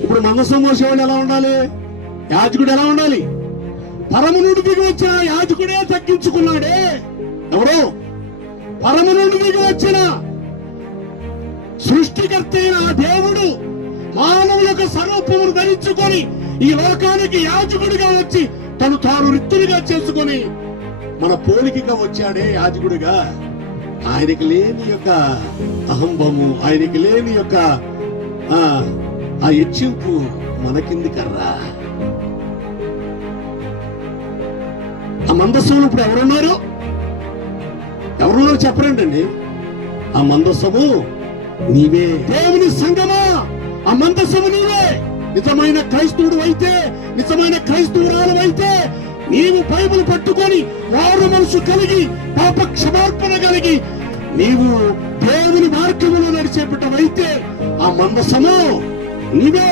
ఇప్పుడు మందసం మోసేవాడు ఎలా ఉండాలి? యాజకుడు ఎలా ఉండాలి? పరము నుండి దిగి వచ్చిన యాజకుడే తగ్గించుకున్నాడే. ఎవరు? పరము నుండి దిగి వచ్చిన సృష్టికర్త అయిన ఆ దేవుడు మానవుల యొక్క స్వరూపమును ధరించుకొని ఈ లోకానికి యాజకుడిగా వచ్చి తను తాను రిత్తుడిగా చేసుకొని మన పోలికగా వచ్చాడే యాజకుడిగా. ఆయనకి లేని యొక్క అహంభము ఆయనకి లేని యొక్క ఆ హెచ్చింపు మనకింది కర్రా. ఆ మందస్సులు ఇప్పుడు ఎవరున్నారు? ఎవరున్నారు చెప్పరండి అండి ఆ మందస్సము నీవే. దేవుని సంగమా ఆ మందస్సము నీవే. నిజమైన క్రైస్తవుడు అయితే నిజమైన క్రైస్తవురాలు అయితే నీవు బైబుల్ పట్టుకొని వారు మనసు కలిగి పాప క్షమార్పణ కలిగి నీవు దేవుని మార్గములో నడిచేపటమైతే ఆ మందసము నీవే